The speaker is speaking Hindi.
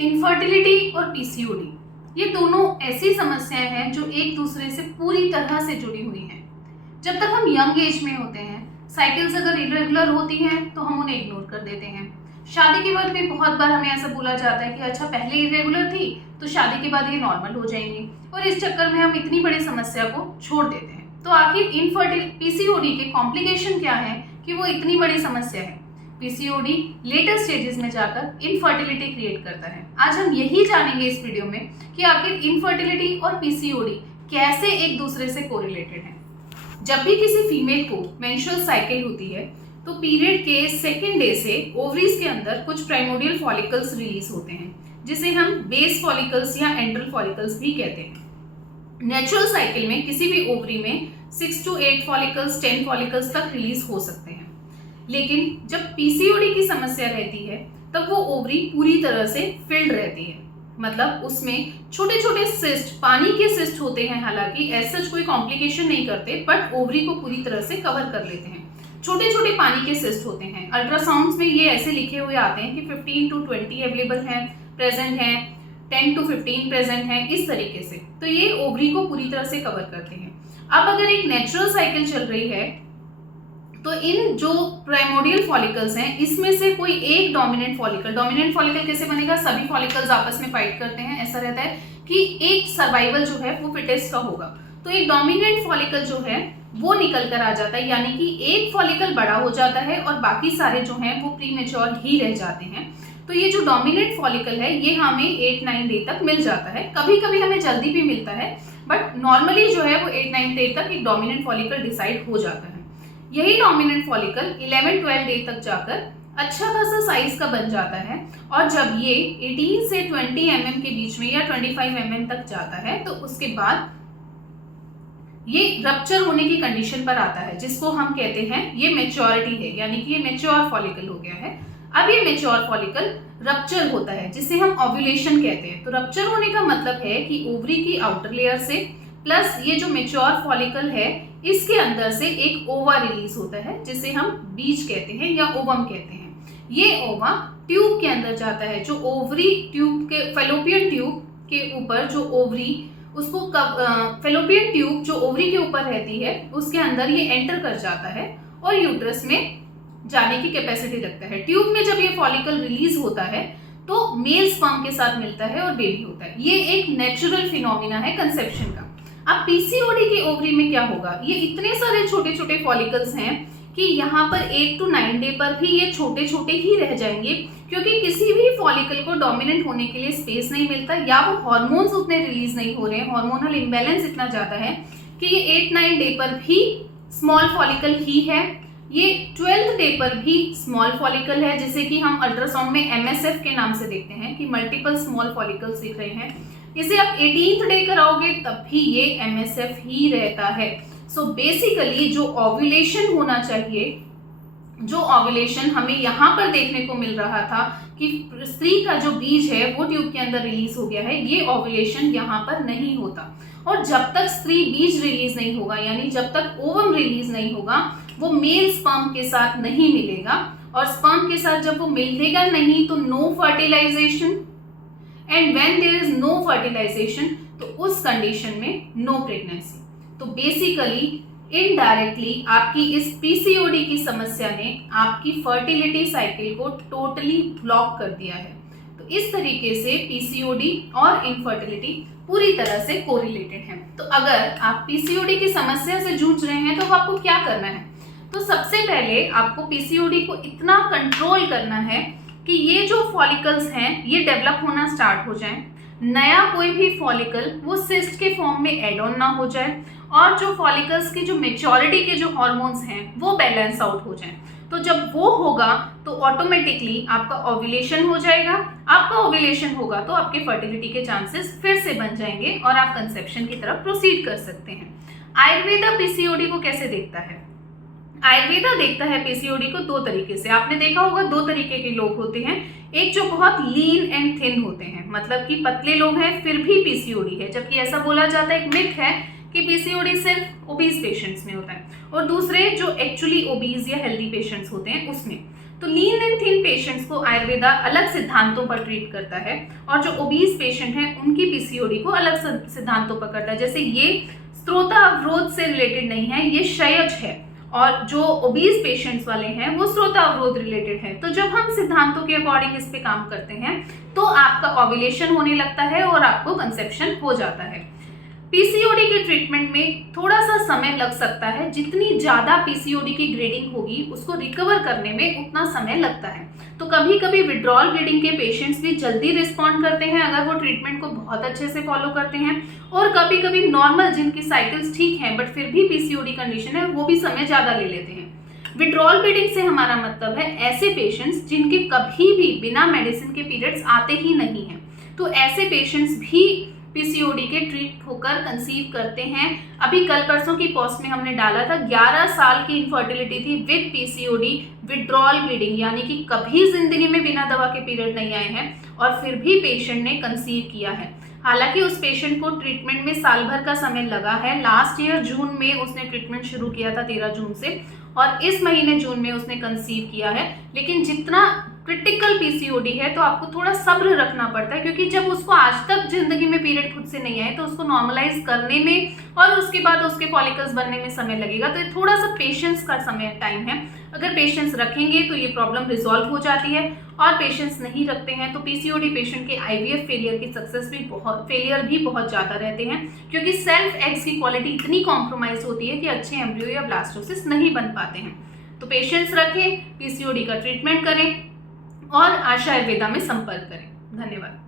इनफर्टिलिटी और पीसीओडी ये दोनों ऐसी समस्याएं हैं जो एक दूसरे से पूरी तरह से जुड़ी हुई हैं। जब तक हम यंग एज में होते हैं, साइकिल्स अगर इरेगुलर होती हैं तो हम उन्हें इग्नोर कर देते हैं। शादी के बाद भी बहुत बार हमें ऐसा बोला जाता है कि अच्छा पहले इरेगुलर थी तो शादी के बाद ये नॉर्मल हो जाएंगी, और इस चक्कर में हम इतनी बड़ी समस्या को छोड़ देते हैं। तो आखिर इनफर्टिल पीसीओडी के कॉम्प्लिकेशन क्या है कि वो इतनी बड़ी समस्या है। पीसीओडी लेटर स्टेजेस में जाकर इनफर्टिलिटी क्रिएट करता है। आज हम यही जानेंगे इस वीडियो में कि आखिर इनफर्टिलिटी और पीसीओडी कैसे एक दूसरे से कोरिलेटेड हैं। जब भी किसी फीमेल को मेंस्ट्रुअल साइकिल होती है तो पीरियड के सेकेंड डे से ओवरीज के अंदर कुछ प्राइमोडियल फॉलिकल्स रिलीज होते हैं, जिसे हम बेस फॉलिकल्स या एंड्रल फॉलिकल्स भी कहते हैं। नेचुरल साइकिल में किसी भी ओवरी में 6 to 8 फॉलिकल्स 10 फॉलिकल्स तक रिलीज हो सकते हैं, लेकिन जब पीसीओडी की समस्या रहती है तब वो ओवरी पूरी तरह से फिल्ड रहती है। मतलब उसमें छोटे छोटे सिस्ट, पानी के सिस्ट होते हैं, हालांकि ऐसा कोई कॉम्प्लिकेशन नहीं करते, बट ओवरी को पूरी तरह से कवर कर लेते हैं। छोटे छोटे पानी के सिस्ट होते हैं। अल्ट्रासाउंड्स में ये ऐसे लिखे हुए आते हैं कि 15 to 20 अवेलेबल हैं, प्रेजेंट हैं, 10 to 15 प्रेजेंट हैं, इस तरीके से। तो ये ओवरी को पूरी तरह से कवर करते हैं। अब अगर एक नेचुरल साइकिल चल रही है तो इन जो प्राइमोडियल फॉलिकल्स हैं इसमें से कोई एक डोमिनेंट फॉलिकल कैसे बनेगा? सभी फॉलिकल्स आपस में फाइट करते हैं। ऐसा रहता है कि एक सर्वाइवल जो है वो फिटेस्ट का होगा, तो एक डोमिनेंट फॉलिकल जो है वो निकल कर आ जाता है, यानी कि एक फॉलिकल बड़ा हो जाता है और बाकी सारे जो हैं वो प्रीमेच्योर ही रह जाते हैं। तो ये जो डोमिनेंट फॉलिकल है ये हमें 8-9 डे तक मिल जाता है। कभी कभी हमें जल्दी भी मिलता है, बट नॉर्मली जो है वो 8-9 डे तक एक डोमिनेंट फॉलिकल डिसाइड हो जाता है। यही डोमिनेंट फॉलिकल 11-12 डे तक जाकर अच्छा खासा साइज का बन जाता है, और जब ये 18 से 20 mm के बीच में या 25 mm तक जाता है तो उसके बाद ये रप्चर होने की कंडीशन पर आता है, जिसको हम कहते हैं ये मेच्योरिटी है, यानी कि ये मेच्योर फॉलिकल हो गया है। अब ये मेच्योर फॉलिकल रप्चर होता है, जिसे हम ओव्यूलेशन कहते हैं। तो रप्चर होने का मतलब है कि ओवरी की आउटर लेयर से प्लस ये जो मेच्योर फॉलिकल है इसके अंदर से एक ओवा रिलीज होता है, जिसे हम बीज कहते हैं या ओवम कहते हैं। ये ओवा ट्यूब के अंदर जाता है, जो ओवरी ट्यूब के फेलोपियन ट्यूब के ऊपर जो ओवरी उसको फेलोपियन ट्यूब जो ओवरी के ऊपर रहती है उसके अंदर ये एंटर कर जाता है और यूट्रस में जाने की कैपेसिटी रखता है। ट्यूब में जब ये फॉलिकल रिलीज होता है तो मेल स्पर्म के साथ मिलता है और बेबी होता है। ये एक नेचुरल फिनोमिना है कंसेप्शन का। अब पीसीओडी की ओवरी में क्या होगा? ये इतने सारे छोटे छोटे फॉलिकल्स हैं कि यहाँ पर 8 to 9 डे पर भी ये छोटे छोटे ही रह जाएंगे, क्योंकि किसी भी फॉलिकल को डोमिनेंट होने के लिए स्पेस नहीं मिलता, या वो हार्मोन्स उतने रिलीज नहीं हो रहे हैं, हार्मोनल इम्बैलेंस इतना ज्यादा है कि ये 8-9 डे पर भी स्मॉल फॉलिकल ही है। ये 12th डे पर भी स्मॉल फॉलिकल है, जिसे कि हम अल्ट्रासाउंड में MSF के नाम से देखते हैं कि मल्टीपल स्मॉल फॉलिकल्स दिख रहे हैं। इसे आप 18th डे कराओगे तब भी ये MSF ही रहता है। सो बेसिकली जो ओव्यूलेशन होना चाहिए, जो ओव्यूलेशन हमें यहाँ पर देखने को मिल रहा था कि स्त्री का जो बीज है वो ट्यूब के अंदर रिलीज हो गया है, ये ओव्यूलेशन यहाँ पर नहीं होता। और जब तक स्त्री बीज रिलीज नहीं होगा, यानी जब तक ओवम रिलीज नहीं होगा, वो मेल स्पर्म के साथ नहीं मिलेगा, और स्पर्म के साथ जब वो मिलेगा नहीं तो no fertilisation, and when there is no fertilisation तो उस कंडीशन में नो प्रेगनेंसी। तो बेसिकली इनडायरेक्टली आपकी इस पीसीओडी की समस्या ने आपकी फर्टिलिटी साइकिल को टोटली ब्लॉक कर दिया है। तो इस तरीके से पीसीओडी और इनफर्टिलिटी पूरी तरह से कोरिलेटेड है। तो अगर आप पीसीओडी की समस्या से जूझ रहे हैं तो आपको क्या करना है? तो सबसे पहले आपको पीसीओडी को इतना कंट्रोल करना है कि ये जो फॉलिकल्स हैं ये डेवलप होना स्टार्ट हो जाए, नया कोई भी फॉलिकल वो सिस्ट के फॉर्म में एड ऑन ना हो जाए, और जो फॉलिकल्स की जो मेच्योरिटी के जो हार्मोन्स हैं वो बैलेंस आउट हो जाए। तो जब वो होगा तो ऑटोमेटिकली आपका ओव्यूलेशन हो जाएगा। आपका ओव्यूलेशन होगा तो आपके फर्टिलिटी के चांसेस फिर से बन जाएंगे और आप कंसेप्शन की तरफ प्रोसीड कर सकते हैं। आयुर्वेदा पीसीओडी को कैसे देखता है? आयुर्वेदा देखता है पीसीओडी को दो तरीके से। आपने देखा होगा दो तरीके के लोग होते हैं, एक जो बहुत लीन एंड थिन होते हैं, मतलब कि पतले लोग हैं फिर भी पीसीओडी है, जबकि ऐसा बोला जाता है, एक मिथ है कि पीसीओडी सिर्फ ओबीज पेशेंट्स में होता है, और दूसरे जो एक्चुअली ओबीज या हेल्दी पेशेंट्स होते हैं उसमें। तो लीन एंड थिन पेशेंट्स को आयुर्वेदा अलग सिद्धांतों पर ट्रीट करता है और जो ओबीस पेशेंट हैं उनकी पीसीओडी को अलग सिद्धांतों पर करता है। जैसे ये स्त्रोता अवरोध से रिलेटेड नहीं है, ये क्षयज है, और जो ओबीस पेशेंट्स वाले हैं वो स्त्रोता अवरोध रिलेटेड है। तो जब हम सिद्धांतों के अकॉर्डिंग इस पे काम करते हैं तो आपका ओव्यूलेशन होने लगता है और आपको कंसेप्शन हो जाता है। पीसीओडी के ट्रीटमेंट में थोड़ा सा समय लग सकता है, जितनी ज़्यादा पीसीओडी की ग्रेडिंग होगी उसको रिकवर करने में उतना समय लगता है। तो कभी कभी विड्रॉल ब्लीडिंग के पेशेंट्स भी जल्दी रिस्पॉन्ड करते हैं अगर वो ट्रीटमेंट को बहुत अच्छे से फॉलो करते हैं, और कभी कभी नॉर्मल जिनकी साइकिल्स ठीक हैं बट फिर भी पीसीओडी कंडीशन है वो भी समय ज़्यादा ले लेते हैं। विड्रॉल ब्लीडिंग से हमारा मतलब है ऐसे पेशेंट्स जिनके कभी भी बिना मेडिसिन के पीरियड्स आते ही नहीं हैं, तो ऐसे पेशेंट्स भी पीसीओडी के ट्रीट होकर कंसीव करते हैं। अभी कल परसों की पोस्ट में हमने डाला था 11 साल की इनफर्टिलिटी थी विद पीसीओडी विड्रॉल ब्लीडिंग, यानी कि कभी जिंदगी में बिना दवा के पीरियड नहीं आए हैं और फिर भी पेशेंट ने कंसीव किया है। हालांकि उस पेशेंट को ट्रीटमेंट में साल भर का समय लगा है। लास्ट ईयर जून में उसने ट्रीटमेंट शुरू किया था 13 जून से, और इस महीने जून में उसने कंसीव किया है। लेकिन जितना क्रिटिकल पीसीओडी है तो आपको थोड़ा सब्र रखना पड़ता है, क्योंकि जब उसको आज तक जिंदगी में पीरियड खुद से नहीं आए तो उसको नॉर्मलाइज करने में और उसके बाद उसके फॉलिकल्स बनने में समय लगेगा। तो ये थोड़ा सा पेशेंस का समय टाइम है। अगर पेशेंस रखेंगे तो ये प्रॉब्लम रिजॉल्व हो जाती है, और पेशेंस नहीं रखते हैं तो पीसीओडी पेशेंट के आईवीएफ फेलियर की फेलियर भी बहुत ज़्यादा रहते हैं, क्योंकि सेल्फ एग्स की क्वालिटी इतनी कॉम्प्रोमाइज होती है कि अच्छे एम्ब्रियो या ब्लास्टोसिस नहीं बन पाते हैं। तो पेशेंस रखें, पीसीओडी का ट्रीटमेंट करें और आशा आयुर्वेदा में संपर्क करें। धन्यवाद।